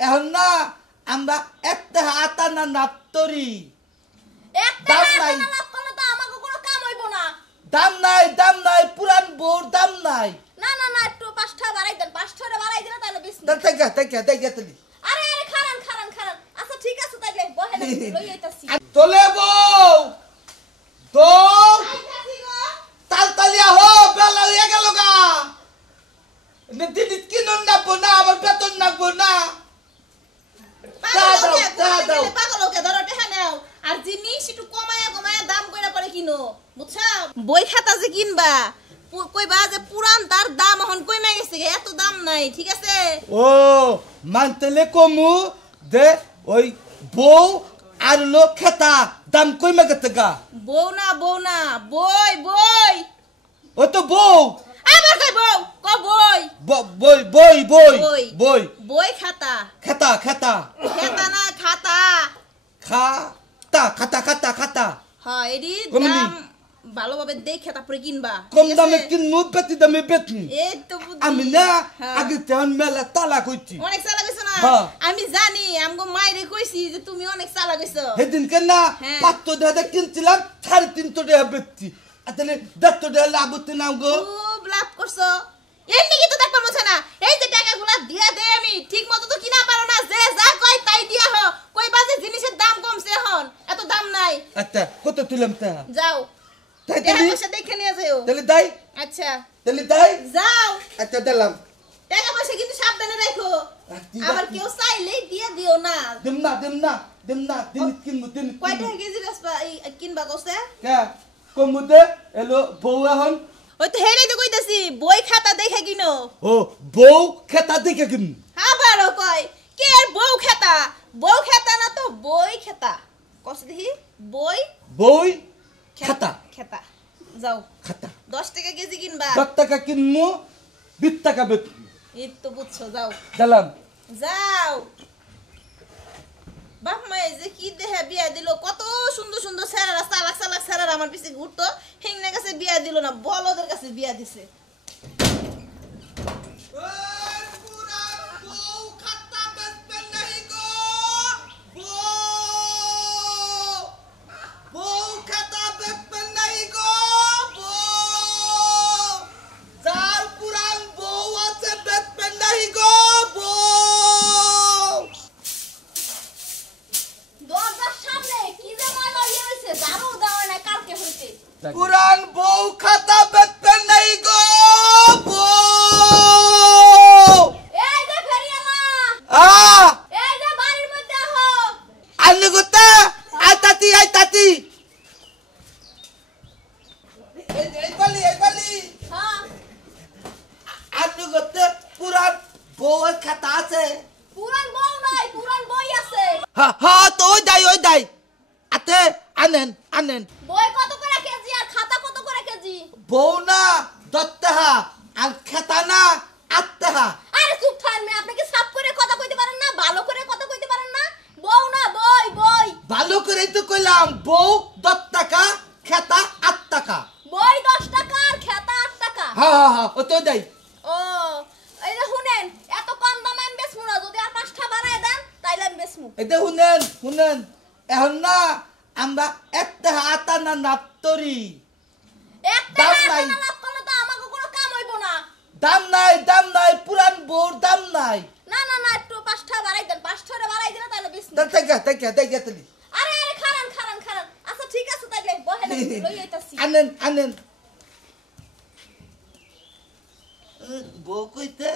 এখন না আমরা একটা হাতা না নাত্তরি একটা হাতা না লাভ করলে তো আমাকে কোনো কাম হইব না। দাম নাই পুরান বোর দাম নাই। না না না একটু 5 টাকা বাড়াই দেন, 5 টাকা বাড়াই দিলে তাহলে বিশ। তাই তলি আরে আরে খারান। আচ্ছা ঠিক আছে তাইলে বহেন লই আইতাছি। চলে বউ তো তালতালিয়া হো বেলা হয়ে গেল গা। দিদি কিনুন নাবো না আবার বেতন নাবো না। পাগল ওকে ধরো টেহা নাও আর জিনিস একটু কমায়া দাম কইরা পরে কিনো বুঝছো। বই খাতা যে কিনবা কইবা যে পুরান তার দাম এখন কইমা গেছে এত দাম নাই ঠিক আছে। ও মানতেলে কমু দে ওই বউ আর লোক খেতা দাম কইমা গেছে গা। বউ না বই ও তো বউ আবার কই বউ ক বই বই খাতা খেতা না খাতা খাতা হ্যাঁ এডি দাম ভালোভাবে দেখে তারপরে কিনবা। কম দামে কিনমু বেশি দামে বেচমু। এই তো আমি না আগে তেমন মেলা তালা কইছি। অনেক চালাক হইছো না। হ্যাঁ। আমি জানি আমগো মাইরে কইছি যে তুমি অনেক চালাক হইছো। সেদিন কেন না 500 টাকা কিনছিলাম 350 টাকা বেচছি। আসলে 150 টাকা লাভ হচ্ছে না গো। খুব লাভ করছো। এমনি কি তো দেখবা মছে না এই যে টাকাগুলা দিয়া দে আমি ঠিক মতো তো কিনা পারো না যে যা কই তাই দিয়া হ কইবা যে জিনিসের দাম কমছে এখন এত দাম নাই। আচ্ছা কত তুলাম তা যাও তাই টাকা পয়সা দেখে নিয়ে যাও। তাহলে দাই আচ্ছা তাহলে দাই যাও। আচ্ছা দিলাম টাকা পয়সা কিন্তু সাবধানে রাখো আবার কেউ চাইলেই দিয়ে দিও না। দিম না দিন কিনবো দিন কয় টাকা কেজি বেচবা কিনবা কইছে কে কমুদে এলো বউ এখন ওই তো হেরে তো কইতাছি বই খাতা দেখে কিনো। ও বউ খেতা দেখে কিন আবারও কয় কে আর বউ খেতা না তো বই খেতা কষ্ট দেখি বই খেতা যাও খাতা 10 টাকা কেজি কিনবা 10 টাকা কিনমু 20 টাকা বেচমু। এই তো বুঝছো যাও দিলাম যাও। বাপ মায়ে যে কি দেহে বিয়া দিল কত সুন্দর সুন্দর ছেলেরা চালাক ছেলেরা আমার পিছে ঘুরতো হেংনা কাছে বিয়া দিল না বলদের কাছে বিয়া দিছে। পুরান বউ খাতা বেচবেন নাই গো এই যে ফেরিয়ালা এই যে বাড়ির মধ্যে আহো আন্নে গোতা আইতাতি এই বালি হ্যাঁ আন্নে গোতে পুরান বউ খাতা আছে। পুরান বউ নাই পুরান বই আছে। হ্যাঁ তো ওই দাই আতে আনেন বই কত করে কেজি আর খাতা কত করে কেজি? বউ না 10 টাকা আর খাতা না 8 টাকা। আরে চুপ থাকেন মে আপনি কি সাপ করে কথা কইতে পারেন না ভালো করে কথা কইতে পারেন না? বউ না বই ভালো করেই তো কইলাম বউ 10 টাকা খাতা 8 টাকা। বই 10 টাকা আর খাতা 8 টাকা। হ্যাঁ ও তো দাই। ও এই যে শুনেন এত কম দামে আমি বেচমু না যদি আর 5 টাকা বাড়ায় দেন তাইলে আমি বেচমু। এটা শুনেন এখন না আমরা একটা হাতা না নাত্তরি একটা হাতা না লাভ করলে তো আমাকে কোনো কাম হইব না। দাম নাই পুরান বোর দাম নাই। না একটু 5 টাকা বাড়াই দেন 5 টাকা বাড়াই দিলে তাইলে বেচমু। তাই তলি আরে খারান। আচ্ছা ঠিক আছে তাইলে বহেন লই আইতাছি। আনেন বউ কইতে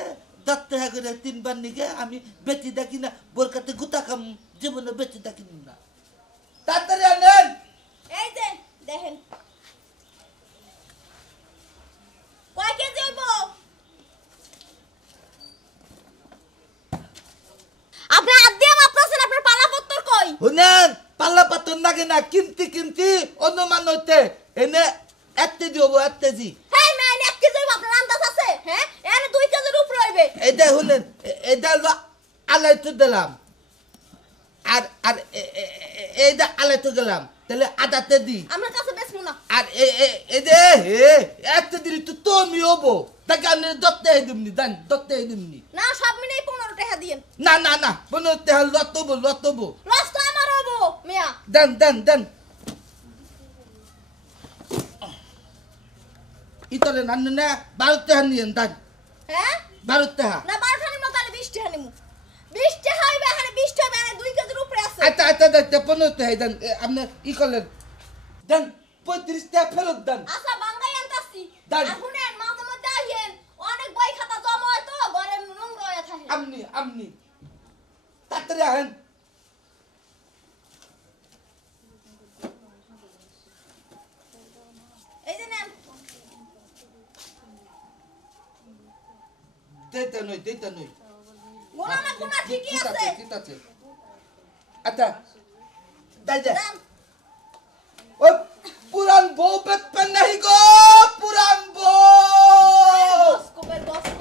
10 টাকা করে 3 বার নিকে আমি বেচি দেখি না বোর কাছে গুতা খাম জীবনে বেচি দেখি না। তাড়াতাড়ি আনেন। এই যে দেখেন কয় কেজি হইব? আপনি হাত দিয়ে মাপতেছেন আপনার পালাপত্তর কই? শুনেন পাল্লা পাতন লাগে না কিনতি অনুমান হইতে এনে 1 কেজি হবো 1 কেজি। হেই ম্যান 1 কেজি হইব আপনার আন্দাজ আছে? হ্যাঁ এনে 2 কেজির উপরে হইবে। এটা শুনেন এটা আলাইতে দিলাম আর এইটা আলাইতে গেলাম তাহলে আদাতে দি আমার কাছে বেচমু না। আর এই যে একটা দিলি তো তুমি হবো তাকে আপনি দত্তে দিমনি দেন দত্তে দিমনি না সব মিলে 15 টাকা দিয়েন না না না কোনো তেল লতবো লস তো আমার হবো মিয়া দেন ইতরে নান না 12 টাকা নিয়েন দেন হ্যাঁ 12 টাকা না 12 টাকা নিমু তাহলে 20 টাকা নিমু 20 টাকা হইবে এখানে 20 টাকা মানে 2 কেজির উপরে আছে আচ্ছা দেখতে 15 টাকা দেন আপনি ই করলেন দেন 35 টাকা ফেরত দেন আচ্ছা বাঙ্গাই আনতাছি দাঁড়ি। আর শুনেন মাঝে মধ্যে আইয়েন অনেক বই খাতা জমা হয় তো ঘরে নোংরা হয়ে থাকে আমনি তাড়াতাড়ি আহেন এই যে নেন দেতা নই গুনা না গুনা ঠিকই আছে ঠিক আছে আচ্ছা দাই দে দেন। ও পুরান বউ বেতপেন নাই গো পুরান বউ গসকবের গসকব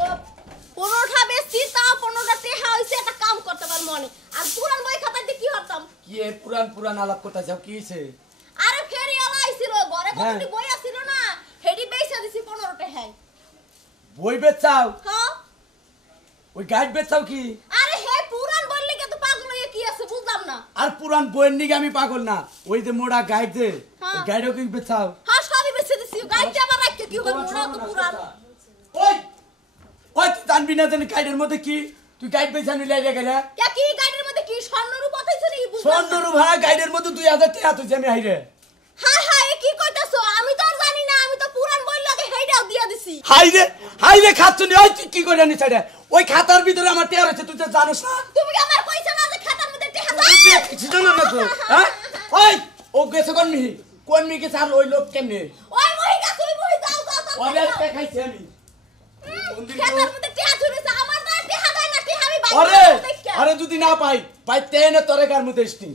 15টা বেশি তাও 15টা টাকা হইছে একটা কাম করতে পার মনে আর পুরান বই খাতা দিয়ে কি হতাম কি এ পুরান আলাপ করতে যাও কি হইছে আরে ফেরি আলা আইছিল ঘরে কতটি বই আছিল না হেডি বেচা দিছি 15 টাকা বই বেচাও হ্যাঁ ওই গাইড বেচাও কি আরে হে পুরান বই লিগে তো পাগল হয়ে কি আছে বুঝলাম না আর পুরান বইয়ের নিগে আমি পাগল না ওই যে মোড়া গাইড যে হ্যাঁ। ওই গাইডও কি বেচাও হ্যাঁ সবই বেচে দিছি গাইতে আবার রাখতে কি হবে মোড়া তো পুরান ওই ওই তুই জানবি না জানি গাইডের মধ্যে কি তুই গাইড বেচা নিলে গেলে কে কি গাইডের মধ্যে কি স্বর্ণরূপ পাঠাইছ নাকি বুঝলাম না স্বর্ণরূপ ভাড়া গাইডের মধ্যে 2000 টাকা তুই আমি হাইরে হ্যাঁ এ কি কইতাছো আমি তো আর জানি না আমি তো পুরান বই লাগে হেইডাও দিয়া দিছি হাইরে খাচ্ছনি ওই তুই কি করে আনিস এটা ওই খাতার ভিতরে আমার টেয়ার আছে তুই তো জানোস না তুমি কি আমার কইছ না যে খাতার মধ্যে টাকা তুই কিছু জানো না তো হ্যাঁ ওই ও গেছে কোন মি গেছে আর ওই লোক কেমনে ওই মহিলা তুই মহি যাও ওই আজকে খাইছি আমি খাতার মধ্যে টাকা ধরেছে আমার তো আর টাকা দেয় না টাকা আমি বাইরে আরে যদি না পাই তেনে তোরে কার মধ্যে ইস্তি